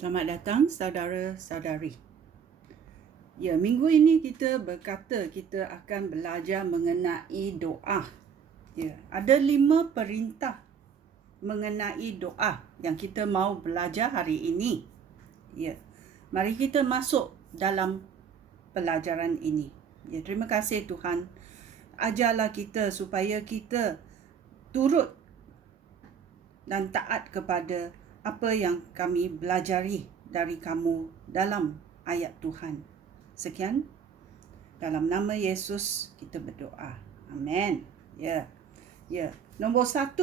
Selamat datang saudara-saudari. Ya, minggu ini kita akan belajar mengenai doa. Ya, ada 5 perintah mengenai doa yang kita mau belajar hari ini. Ya, mari kita masuk dalam pelajaran ini. Ya, terima kasih Tuhan. Ajarlah kita supaya kita turut dan taat kepada apa yang kami belajari dari kamu dalam ayat Tuhan. Sekian, dalam nama Yesus kita berdoa. Amin. Ya. Nombor 1,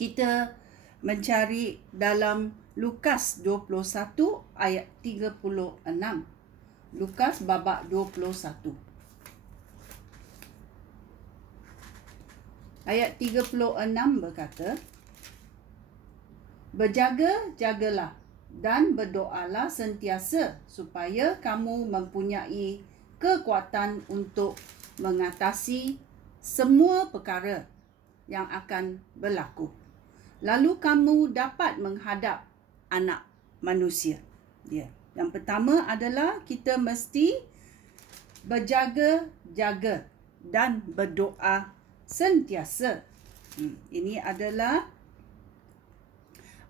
kita mencari dalam Lukas 21 ayat 36. Lukas babak 21. Ayat 36 berkata, "Berjaga-jagalah dan berdoalah sentiasa supaya kamu mempunyai kekuatan untuk mengatasi semua perkara yang akan berlaku. Lalu kamu dapat menghadap Anak Manusia." Ya. Yang pertama adalah kita mesti berjaga-jaga dan berdoa sentiasa. Ini adalah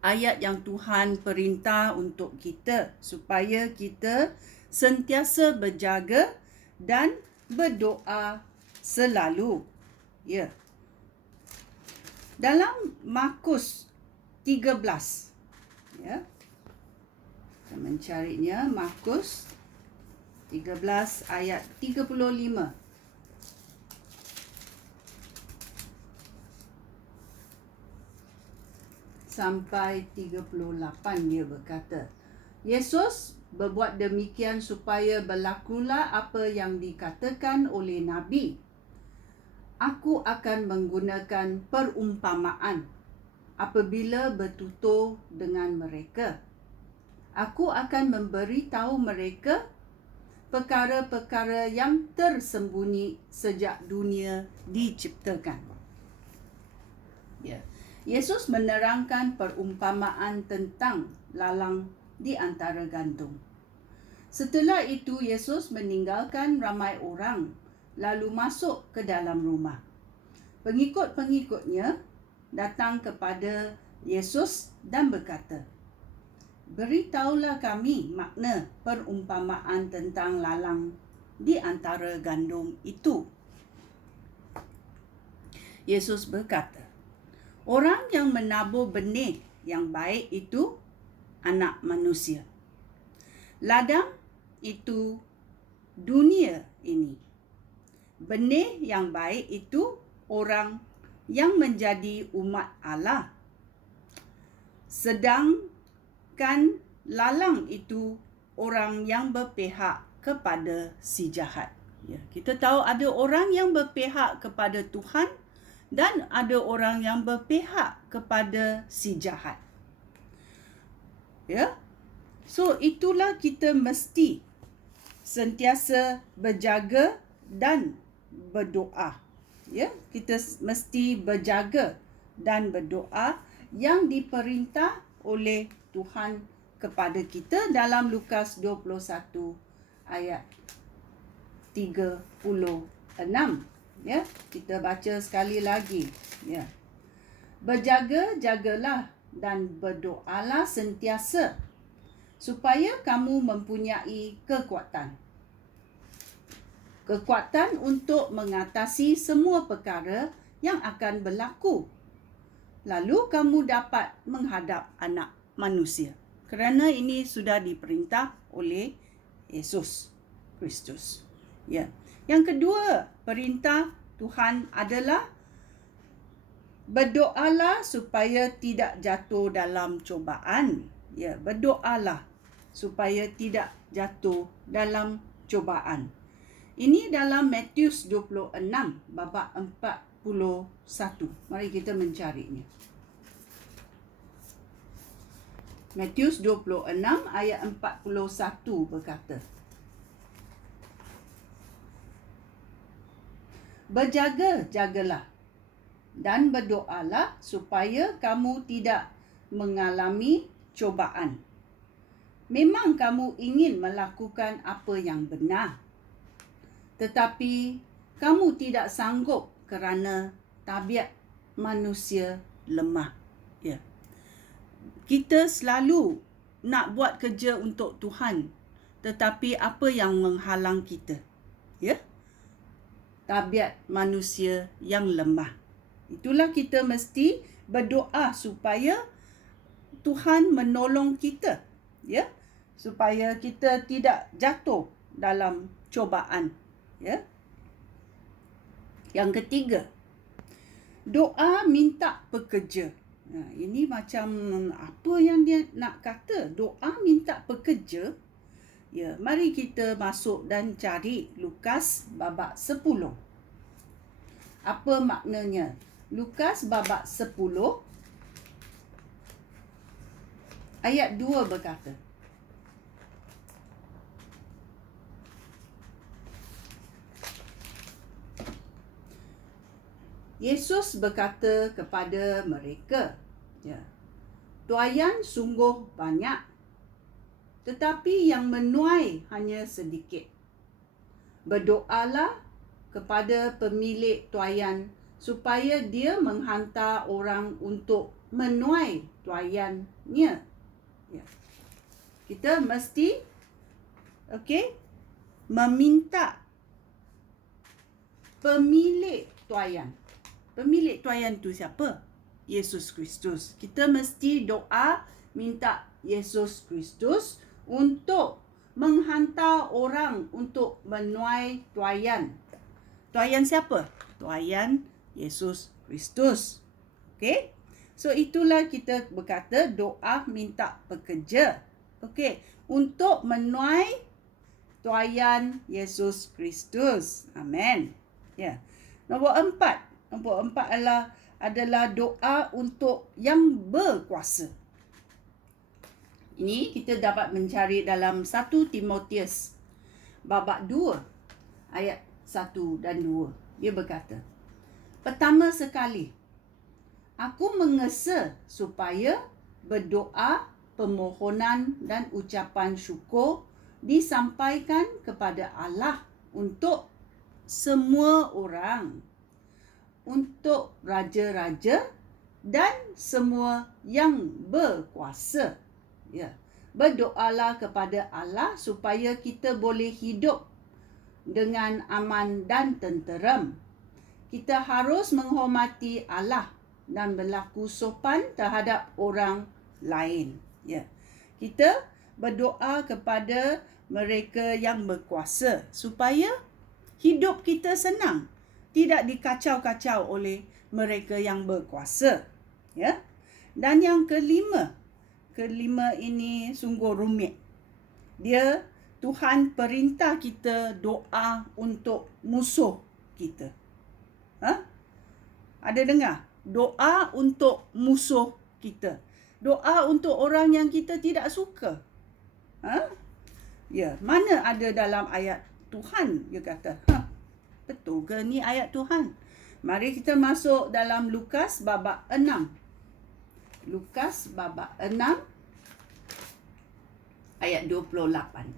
ayat yang Tuhan perintah untuk kita supaya kita sentiasa berjaga dan berdoa selalu. Ya. Dalam Markus 13. Ya. Kita mencarinya, Markus 13 ayat 35. Sampai 38 dia berkata, Yesus berbuat demikian supaya berlakulah apa yang dikatakan oleh Nabi. "Aku akan menggunakan perumpamaan apabila bertutur dengan mereka. Aku akan memberitahu mereka perkara-perkara yang tersembunyi sejak dunia diciptakan." Ya. Yesus menerangkan perumpamaan tentang lalang di antara gandum. Setelah itu, Yesus meninggalkan ramai orang, lalu masuk ke dalam rumah. Pengikut-pengikutnya datang kepada Yesus dan berkata, "Beritahulah kami makna perumpamaan tentang lalang di antara gandum itu." Yesus berkata, "Orang yang menabur benih yang baik itu Anak Manusia. Ladang itu dunia ini. Benih yang baik itu orang yang menjadi umat Allah. Sedangkan lalang itu orang yang berpihak kepada si jahat." Ya, kita tahu ada orang yang berpihak kepada Tuhan dan ada orang yang berpihak kepada si jahat. Ya. So itulah kita mesti sentiasa berjaga dan berdoa. Ya, kita mesti berjaga dan berdoa yang diperintah oleh Tuhan kepada kita dalam Lukas 21 ayat 36. Ya, kita baca sekali lagi. Ya. "Berjaga-jagalah dan berdoalah sentiasa supaya kamu mempunyai kekuatan untuk mengatasi semua perkara yang akan berlaku. Lalu kamu dapat menghadap Anak Manusia." Kerana ini sudah diperintah oleh Yesus Kristus. Ya. Yang kedua, perintah Tuhan adalah berdoalah supaya tidak jatuh dalam cubaan. Ya, berdoalah supaya tidak jatuh dalam cubaan. Ini dalam Matius 26 babak 41. Mari kita mencarinya. Matius 26 ayat 41 berkata, "Berjaga-jagalah dan berdoalah supaya kamu tidak mengalami cobaan. Memang kamu ingin melakukan apa yang benar, tetapi kamu tidak sanggup kerana tabiat manusia lemah. Ya. Kita selalu nak buat kerja untuk Tuhan, tetapi apa yang menghalang kita? Ya. Tabiat manusia yang lemah. Itulah kita mesti berdoa supaya Tuhan menolong kita, ya, supaya kita tidak jatuh dalam cobaan, ya. Yang ketiga, doa minta pekerja. Ini macam apa yang dia nak kata? Doa minta pekerja. Ya, mari kita masuk dan cari Lukas babak 10. Apa maknanya? Lukas babak 10 ayat 2 berkata, Yesus berkata kepada mereka, ya, tuaian sungguh banyak, tetapi yang menuai hanya sedikit. Berdoalah kepada pemilik tuaian supaya dia menghantar orang untuk menuai tuaiannya. Ya. Kita mesti meminta pemilik tuaian. Pemilik tuaian itu siapa? Yesus Kristus. Kita mesti doa minta Yesus Kristus untuk menghantar orang untuk menuai tuaian. Tuaian siapa? Tuaian Yesus Kristus. Okey? So itulah kita berkata doa minta pekerja. Okey, untuk menuai tuaian Yesus Kristus. Amen. Ya. Nombor 4 adalah doa untuk yang berkuasa. Ini kita dapat mencari dalam 1 Timotius babak 2 ayat 1 dan 2. Dia berkata, pertama sekali, aku mengesa supaya berdoa, permohonan dan ucapan syukur disampaikan kepada Allah untuk semua orang, untuk raja-raja dan semua yang berkuasa. Ya. Berdoalah kepada Allah supaya kita boleh hidup dengan aman dan tenteram. Kita harus menghormati Allah dan berlaku sopan terhadap orang lain. Ya. Kita berdoa kepada mereka yang berkuasa supaya hidup kita senang, tidak dikacau-kacau oleh mereka yang berkuasa. Ya. Dan yang kelima ini sungguh rumit. Tuhan perintah kita doa untuk musuh kita. Ada dengar? Doa untuk musuh kita. Doa untuk orang yang kita tidak suka. Ya, mana ada dalam ayat Tuhan dia kata? Betul ke ni ayat Tuhan? Mari kita masuk dalam Lukas babak 6. Lukas babak 6 ayat 28.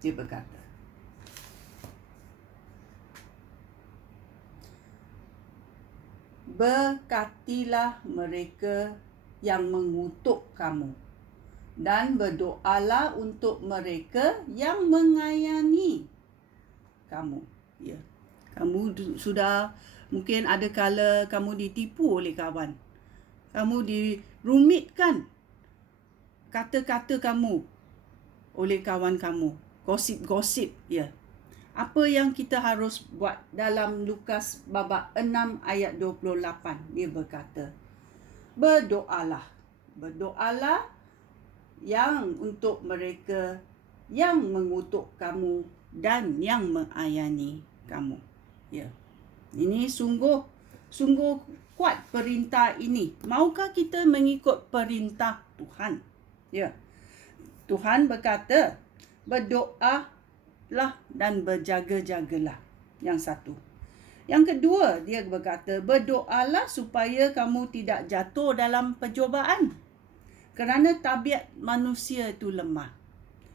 Dia berkata, berkatilah mereka yang mengutuk kamu dan berdoalah untuk mereka yang mengayani kamu. Ya. Kamu sudah mungkin ada kala kamu ditipu oleh kawan. Kamu dirumitkan kata-kata kamu oleh kawan kamu. Gosip-gosip, ya. Apa yang kita harus buat dalam Lukas babak 6 ayat 28? Dia berkata, berdoalah. Berdoalah yang untuk mereka yang mengutuk kamu dan yang mengayani kamu. Ya. Ini sungguh kuat perintah ini. Maukah kita mengikut perintah Tuhan? Ya. Tuhan berkata, berdoalah dan berjaga-jagalah. Yang satu. Yang kedua, dia berkata, berdoalah supaya kamu tidak jatuh dalam pencobaan, kerana tabiat manusia itu lemah.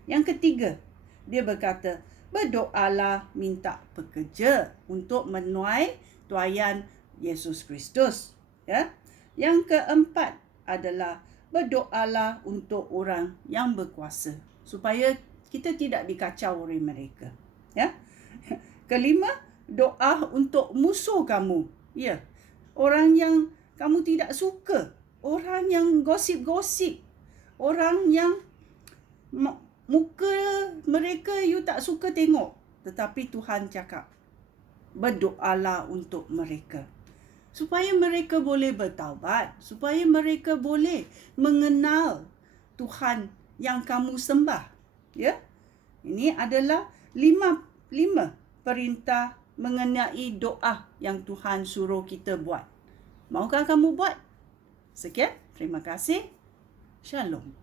Yang ketiga, dia berkata, berdoalah minta pekerja untuk menuai tuaian Yesus Kristus. Ya. Yang keempat adalah berdoalah untuk orang yang berkuasa supaya kita tidak dikacau oleh mereka. Ya. Kelima, doa untuk musuh kamu. Ya. Orang yang kamu tidak suka, orang yang gosip-gosip, orang yang muka mereka you tak suka tengok, tetapi Tuhan cakap, berdoalah untuk mereka supaya mereka boleh bertaubat, supaya mereka boleh mengenal Tuhan yang kamu sembah. Ya. Ini adalah lima perintah mengenai doa yang Tuhan suruh kita buat. Maukah kamu buat? Sekian, terima kasih. Shalom.